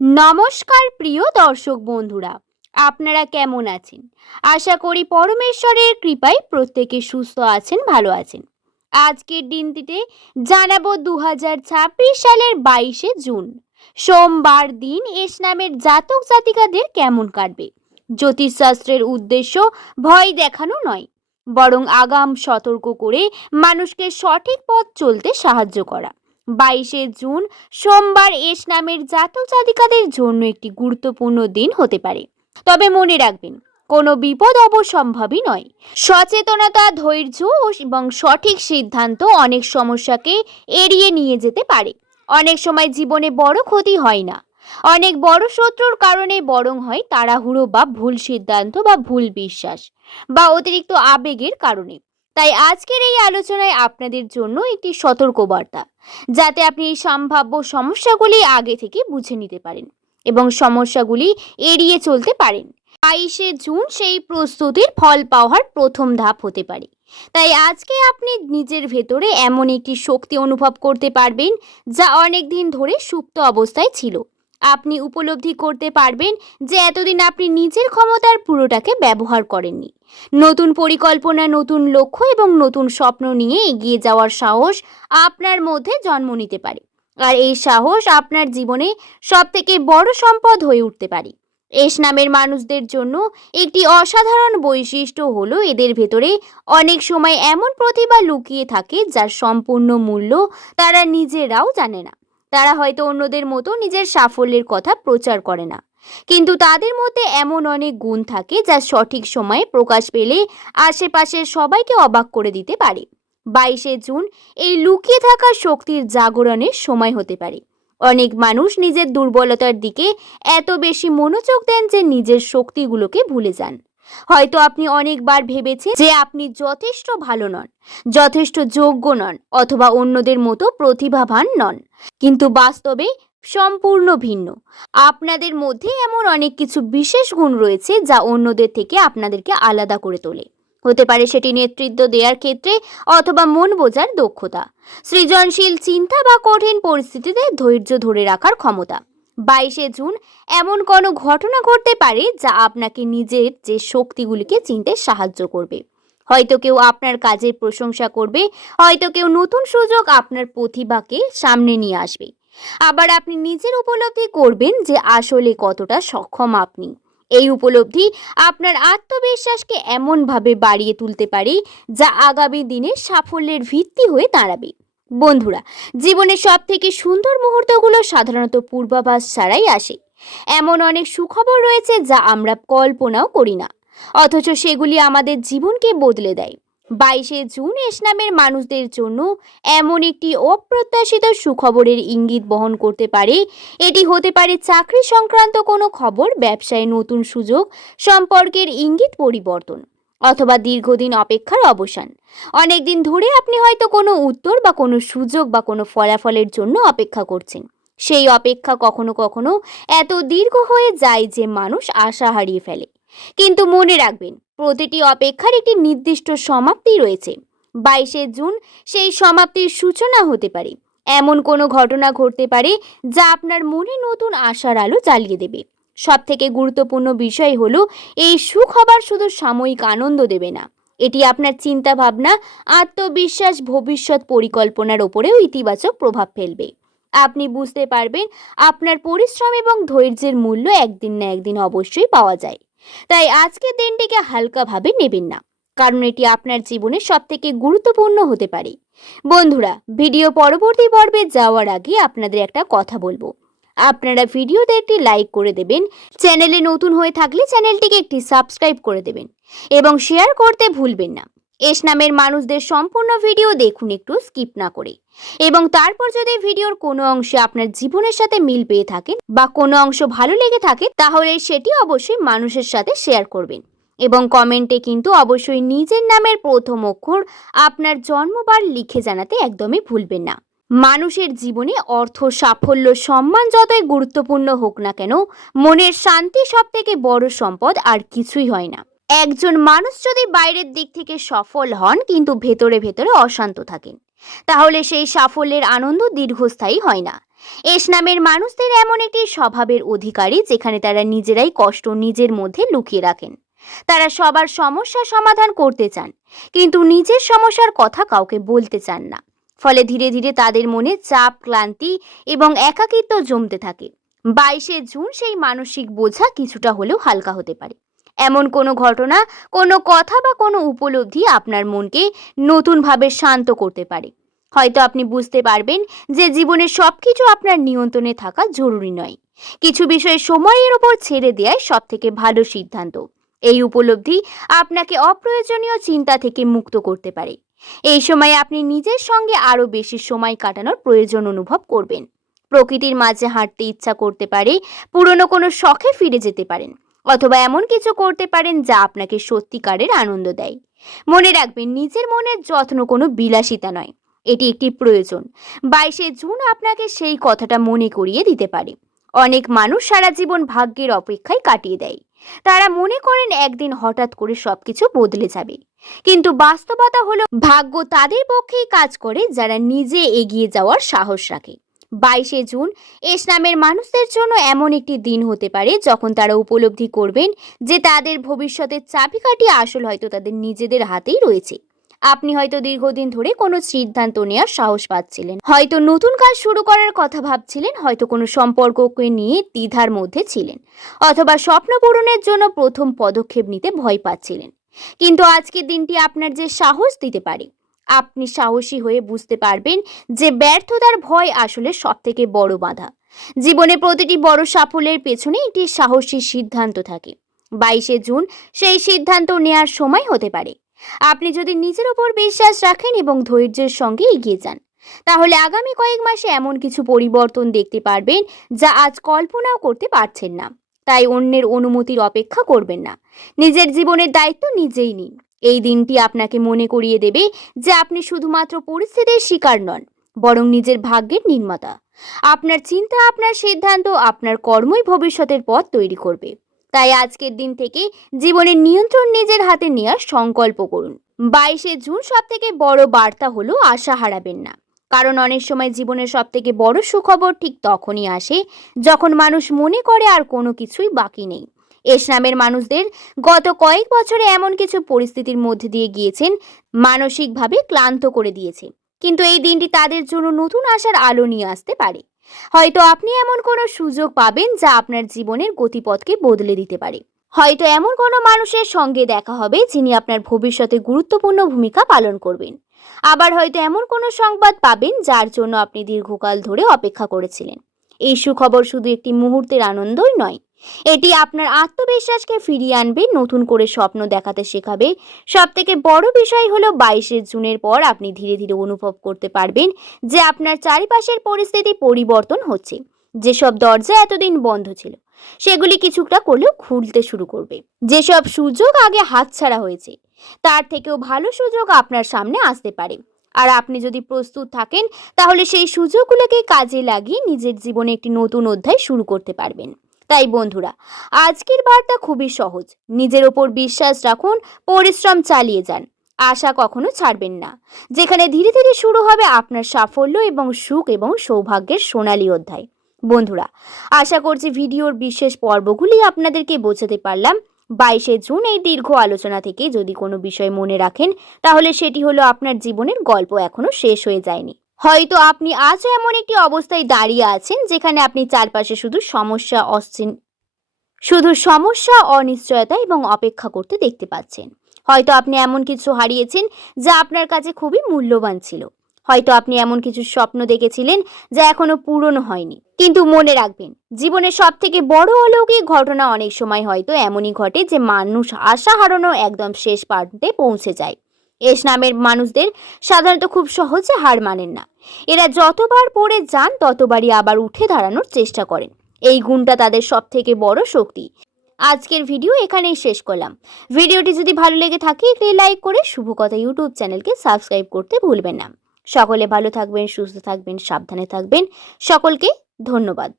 নমস্কার প্রিয় দর্শক বন্ধুরা, আপনারা কেমন আছেন? আশা করি পরমেশ্বরের কৃপায় প্রত্যেকে সুস্থ আছেন, ভালো আছেন। আজকের দিনটিতে জানাবো 2026 সালের 22শে জুন সোমবার দিন এস নামের জাতক জাতিকাদের কেমন কাটবে। জ্যোতিষশাস্ত্রের উদ্দেশ্য ভয় দেখানো নয়, বরং আগাম সতর্ক করে মানুষকে সঠিক পথ চলতে সাহায্য করা। 22শে জুন সোমবার এস নামের জাতক জাতিকাদের জন্য একটি গুরুত্বপূর্ণ দিন হতে পারে। তবে মনে রাখবেন, কোনো বিপদ অবশ্যম্ভাবী নয়। সচেতনতা, ধৈর্য এবং সঠিক সিদ্ধান্ত অনেক সমস্যাকে এড়িয়ে নিয়ে যেতে পারে। অনেক সময় জীবনে বড় ক্ষতি হয় না, অনেক বড় শত্রুর কারণে, বরং হয় তাড়াহুড়ো বা ভুল সিদ্ধান্ত বা ভুল বিশ্বাস বা অতিরিক্ত আবেগের কারণে। তাই আজকের এই আলোচনায় আপনাদের জন্য একটি সতর্কবার্তা, যাতে আপনি এই সম্ভাব্য সমস্যাগুলি আগে থেকে বুঝে নিতে পারেন এবং সমস্যাগুলি এড়িয়ে চলতে পারেন। 22শে জুন সেই প্রস্তুতির ফল পাওয়ার প্রথম ধাপ হতে পারে। তাই আজকে আপনি নিজের ভেতরে এমন একটি শক্তি অনুভব করতে পারবেন যা অনেক দিন ধরে সুপ্ত অবস্থায় ছিল। আপনি উপলব্ধি করতে পারবেন যে এতদিন আপনি নিজের ক্ষমতার পুরোটাকে ব্যবহার করেননি। নতুন পরিকল্পনা, নতুন লক্ষ্য এবং নতুন স্বপ্ন নিয়ে এগিয়ে যাওয়ার সাহস আপনার মধ্যে জন্ম নিতে পারে। আর এই সাহস আপনার জীবনে সবথেকে বড় সম্পদ হয়ে উঠতে পারে। এস নামের মানুষদের জন্য একটি অসাধারণ বৈশিষ্ট্য হলো এদের ভেতরে অনেক সময় এমন প্রতিভা লুকিয়ে থাকে যার সম্পূর্ণ মূল্য তারা নিজেরাও জানে না। তারা হয়তো অন্যদের মতো নিজের সাফল্যের কথা প্রচার করে না, কিন্তু তাদের মধ্যে এমন অনেক গুণ থাকে যা সঠিক সময়ে প্রকাশ পেলে আশেপাশের সবাইকে অবাক করে দিতে পারে। 22শে জুন এই লুকিয়ে থাকা শক্তির জাগরণের সময় হতে পারে। অনেক মানুষ নিজের দুর্বলতার দিকে এত বেশি মনোযোগ দেন যে নিজের শক্তিগুলোকে ভুলে যান। হয়তো আপনি অনেকবার ভেবেছেন যে আপনি যথেষ্ট ভালো নন, যথেষ্ট যোগ্য নন, অথবা অন্যদের মতো প্রতিভাবান নন, কিন্তু বাস্তবে সম্পূর্ণ ভিন্ন। আপনাদের মধ্যে এমন অনেক কিছু বিশেষ গুণ রয়েছে যা অন্যদের থেকে আপনাদেরকে আলাদা করে তোলে। হতে পারে সেটি নেতৃত্ব দেওয়ার ক্ষেত্রে, অথবা মন বোঝার দক্ষতা, সৃজনশীল চিন্তা বা কঠিন পরিস্থিতিতে ধৈর্য ধরে রাখার ক্ষমতা। 22শে জুন এমন কোনো ঘটনা ঘটতে পারে যা আপনাকে নিজের যে শক্তিগুলিকে চিনতে সাহায্য করবে। হয়তো কেউ আপনার কাজের প্রশংসা করবে, হয়তো কেউ নতুন সুযোগ আপনার প্রতিভাকে সামনে নিয়ে আসবে। আবার আপনি নিজের উপলব্ধি করবেন যে আসলে কতটা সক্ষম আপনি। এই উপলব্ধি আপনার আত্মবিশ্বাসকে এমনভাবে বাড়িয়ে তুলতে পারে যা আগামী দিনের সাফল্যের ভিত্তি হয়ে দাঁড়াবে। বন্ধুরা, জীবনের সব থেকে সুন্দর মুহূর্তগুলো সাধারণত পূর্বাভাস ছাড়াই আসে। এমন অনেক সুখবর রয়েছে যা আমরা কল্পনাও করি না, অথচ সেগুলি আমাদের জীবনকে বদলে দেয়। 22শে জুন এস নামের মানুষদের জন্য এমন একটি অপ্রত্যাশিত সুখবরের ইঙ্গিত বহন করতে পারে। এটি হতে পারে চাকরি সংক্রান্ত কোনো খবর, ব্যবসায় নতুন সুযোগ, সম্পর্কের ইঙ্গিত পরিবর্তন, অথবা দীর্ঘদিন অপেক্ষার অবসান। অনেকদিন ধরে আপনি হয়তো কোনো উত্তর বা কোনো সুযোগ বা কোনো ফলাফলের জন্য অপেক্ষা করছেন। সেই অপেক্ষা কখনো কখনো এত দীর্ঘ হয়ে যায় যে মানুষ আশা হারিয়ে ফেলে। কিন্তু মনে রাখবেন, প্রতিটি অপেক্ষার একটি নির্দিষ্ট সমাপ্তি রয়েছে। 22শে জুন সেই সমাপ্তির সূচনা হতে পারে। এমন কোনো ঘটনা ঘটতে পারে যা আপনার মনে নতুন আশার আলো জ্বালিয়ে দেবে। সব থেকে গুরুত্বপূর্ণ বিষয় হলো, এই সুখবর শুধু সাময়িক আনন্দ দেবে না, এটি আপনার চিন্তা ভাবনা, আত্মবিশ্বাস, ভবিষ্যৎ পরিকল্পনার ওপরেও ইতিবাচক প্রভাব ফেলবে। আপনি বুঝতে পারবেন আপনার পরিশ্রম এবং ধৈর্যের মূল্য একদিন না একদিন অবশ্যই পাওয়া যায়। তাই আজকের দিনটিকে হালকাভাবে নেবেন না, কারণ এটি আপনার জীবনে সবথেকে গুরুত্বপূর্ণ হতে পারে। বন্ধুরা, ভিডিও পরবর্তী পর্বে যাওয়ার আগে আপনাদের একটা কথা বলবো। আপনারা ভিডিওতে একটি লাইক করে দেবেন, চ্যানেলে নতুন হয়ে থাকলে চ্যানেলটিকে একটি সাবস্ক্রাইব করে দেবেন এবং শেয়ার করতে ভুলবেন না। এস নামের মানুষদের সম্পূর্ণ ভিডিও দেখুন একটু স্কিপ না করে, এবং তারপর যদি ভিডিওর কোনো অংশে আপনার জীবনের সাথে মিল পেয়ে থাকেন বা কোনো অংশ ভালো লেগে থাকে, তাহলে সেটি অবশ্যই মানুষের সাথে শেয়ার করবেন। এবং কমেন্টে কিন্তু অবশ্যই নিজের নামের প্রথম অক্ষর, আপনার জন্মবার লিখে জানাতে একদমই ভুলবেন না। মানুষের জীবনে অর্থ, সাফল্য, সম্মান যতই গুরুত্বপূর্ণ হোক না কেন, মনের শান্তি সব থেকে বড় সম্পদ আর কিছুই হয় না। একজন মানুষ যদি বাইরের দিক থেকে সফল হন কিন্তু ভেতরে ভেতরে অশান্ত থাকেন, তাহলে সেই সাফল্যের আনন্দ দীর্ঘস্থায়ী হয় না। এস নামের মানুষদের এমন একটি স্বভাবের অধিকারী যেখানে তারা নিজেরাই কষ্ট নিজের মধ্যে লুকিয়ে রাখেন। তারা সবার সমস্যা সমাধান করতে চান, কিন্তু নিজের সমস্যার কথা কাউকে বলতে চান না। ফলে ধীরে ধীরে তাদের মনে চাপ, ক্লান্তি এবং একাকিত্ব জমতে থাকে। 22শে জুন সেই মানসিক বোঝা কিছুটা হলেও হালকা হতে পারে। এমন কোনো ঘটনা, কোনো কথা বা কোনো উপলব্ধি আপনার মনকে নতুনভাবে শান্ত করতে পারে। হয়তো আপনি বুঝতে পারবেন যে জীবনের সবকিছু আপনার নিয়ন্ত্রণে থাকা জরুরি নয়। কিছু বিষয় সময়ের ওপর ছেড়ে দেওয়াই সব থেকে ভালো সিদ্ধান্ত। এই উপলব্ধি আপনাকে অপ্রয়োজনীয় চিন্তা থেকে মুক্ত করতে পারে। এই সময় আপনি নিজের সঙ্গে আরো বেশি সময় কাটানোর প্রয়োজন অনুভব করবেন। প্রকৃতির মাঝে হাঁটতে ইচ্ছা করতে পারে, পুরনো কোনো শখে ফিরে যেতে পারেন, অথবা এমন কিছু করতে পারেন যা আপনাকে সত্যিকারের আনন্দ দেয়। মনে রাখবেন, নিজের মনের যত্ন কোনো বিলাসিতা নয়, এটি একটি প্রয়োজন। 22শে জুন আপনাকে সেই কথাটা মনে করিয়ে দিতে পারে। অনেক মানুষ সারা জীবন ভাগ্যের অপেক্ষায় কাটিয়ে দেয়। তারা মনে করেন একদিন হঠাৎ করে সবকিছু বদলে যাবে, কিন্তু বাস্তবতা হলো ভাগ্য তাদের পক্ষেই কাজ করে যারা নিজে এগিয়ে যাওয়ার সাহস রাখে। 22শে জুন এস নামের মানুষদের জন্য এমন একটি দিন হতে পারে যখন তারা উপলব্ধি করবেন যে তাদের ভবিষ্যতের চাবিকাঠি আসল হয়তো তাদের নিজেদের হাতেই রয়েছে। আপনি হয়তো দীর্ঘদিন ধরে কোনো সিদ্ধান্ত নেওয়ার সাহস পাচ্ছিলেন, হয়তো নতুন কাজ শুরু করার কথা ভাবছিলেন, হয়তো কোনো সম্পর্ককে নিয়ে দ্বিধার মধ্যে ছিলেন, অথবা স্বপ্ন পূরণের জন্য প্রথম পদক্ষেপ নিতে ভয় পাচ্ছিলেন। কিন্তু আজকের দিনটি আপনার যে সাহস দিতে পারে। আপনি সাহসী হয়ে বুঝতে পারবেন যে ব্যর্থতার ভয় আসলে সবথেকে বড় বাধা। জীবনে প্রতিটি বড় সাফল্যের পেছনে একটি সাহসী সিদ্ধান্ত থাকে। 22শে জুন সেই সিদ্ধান্ত নেওয়ার সময় হতে পারে। আপনি যদি নিজের উপর বিশ্বাস রাখেন এবং ধৈর্যের সঙ্গে এগিয়ে যান, তাহলে আগামী কয়েক মাসে এমন কিছু পরিবর্তন দেখতে পারবেন যা আজ কল্পনাও করতে পারছেন না। তাই অন্যের অনুমতির অপেক্ষা করবেন না, নিজের জীবনের দায়িত্ব নিজেই নিন। এই দিনটি আপনাকে মনে করিয়ে দেবে যে আপনি শুধুমাত্র পরিস্থিতির শিকার নন, বরং নিজের ভাগ্যের নির্মাতা। আপনার চিন্তা, আপনার সিদ্ধান্ত, আপনার কর্মই ভবিষ্যতের পথ তৈরি করবে। তাই আজকের দিন থেকে জীবনের নিয়ন্ত্রণ নিজের হাতে নেওয়ার সংকল্প করুন। 22শে জুন সব থেকে বড় বার্তা হলো আশা হারাবেন না। কারণ অনেক সময় জীবনের সব থেকে বড় সুখবর ঠিক তখনই আসে যখন মানুষ মনে করে আর কোনো কিছুই বাকি নেই। এস নামের মানুষদের গত কয়েক বছরে এমন কিছু পরিস্থিতির মধ্যে দিয়ে গিয়েছেন মানসিকভাবে ক্লান্ত করে দিয়েছে, কিন্তু এই দিনটি তাদের জন্য নতুন আশার আলো নিয়ে আসতে পারে। হয়তো আপনি এমন কোনো সুযোগ পাবেন যা আপনার জীবনের গতিপথকে বদলে দিতে পারে। হয়তো এমন কোনো মানুষের সঙ্গে দেখা হবে যিনি আপনার ভবিষ্যতে গুরুত্বপূর্ণ ভূমিকা পালন করবেন। আবার হয়তো এমন কোনো সংবাদ পাবেন যার জন্য আপনি দীর্ঘকাল ধরে অপেক্ষা করেছিলেন। এই সুখবর শুধু একটি মুহূর্তের আনন্দই নয়, এটি আপনার আত্মবিশ্বাসকে ফিরিয়ে আনবে, নতুন করে স্বপ্ন দেখাতে শেখাবে। সব থেকে বড় বিষয় হলো 22শে জুনের পর আপনি ধীরে ধীরে অনুভব করতে পারবেন যে আপনার চারিপাশের পরিস্থিতি পরিবর্তন হচ্ছে। যেসব দরজা এতদিন বন্ধ ছিল সেগুলি কিছুটা করলেও খুলতে শুরু করবে। যেসব সুযোগ আগে হাতছাড়া হয়েছে তার থেকেও ভালো সুযোগ আপনার সামনে আসতে পারে। আর আপনি যদি প্রস্তুত থাকেন তাহলে সেই সুযোগগুলোকে কাজে লাগিয়ে নিজের জীবনে একটি নতুন অধ্যায় শুরু করতে পারবেন। তাই বন্ধুরা, আজকের বার্তা খুবই সহজ। নিজের ওপর বিশ্বাস রাখুন, পরিশ্রম চালিয়ে যান, আশা কখনো ছাড়বেন না। যেখানে ধীরে ধীরে শুরু হবে আপনার সাফল্য এবং সুখ এবং সৌভাগ্যের সোনালী অধ্যায়। বন্ধুরা, আশা করছি ভিডিওর বিশেষ পর্বগুলি আপনাদেরকে বোঝাতে পারলাম। 22শে জুন এই দীর্ঘ আলোচনা থেকে যদি কোনো বিষয় মনে রাখেন তাহলে সেটি হলো আপনার জীবনের গল্প এখনো শেষ হয়ে যায়নি। হয়তো আপনি আজও এমন একটি অবস্থায় দাঁড়িয়ে আছেন যেখানে আপনি চারপাশে শুধু সমস্যা, অনিশ্চয়তা এবং অপেক্ষা করতে দেখতে পাচ্ছেন। হয়তো আপনি এমন কিছু হারিয়েছেন যা আপনার কাছে খুবই মূল্যবান ছিল। হয়তো আপনি এমন কিছু স্বপ্ন দেখেছিলেন যা এখনো পূরণ হয়নি। কিন্তু মনে রাখবেন, জীবনের সব থেকে বড় অলৌকিক ঘটনা অনেক সময় হয়তো এমনই ঘটে যে মানুষ আশা হারানোর একদম শেষ প্রান্তে পৌঁছে যায়। এস নামের মানুষদের সাধারণত খুব সহজে হার মানেন না। এরা যতবার পড়ে যান ততবারই আবার উঠে দাঁড়ানোর চেষ্টা করেন। এই গুণটা তাদের সব থেকে বড় শক্তি। আজকের ভিডিও এখানেই শেষ করলাম। ভিডিওটি যদি ভালো লেগে থাকে একটি লাইক করে শুভকথা ইউটিউব চ্যানেলকে সাবস্ক্রাইব করতে ভুলবেন না। সকলে ভালো থাকবেন, সুস্থ থাকবেন, সাবধানে থাকবেন। সকলকে ধন্যবাদ।